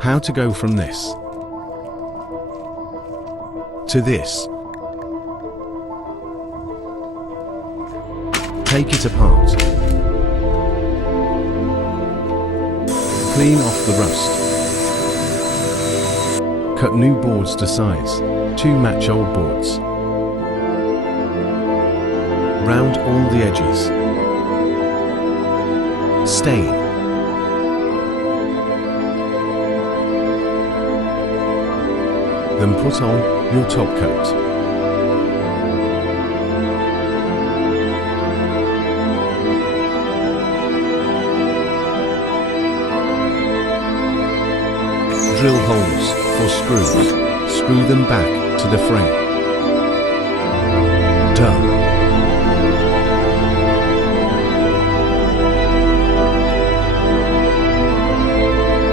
How to go from this to this. Take it apart. Clean off the rust. Cut new boards to size, to match old boards. Round all the edges. Stain. Then put on your top coat. Drill holes for screws. Screw them back to the frame. Done.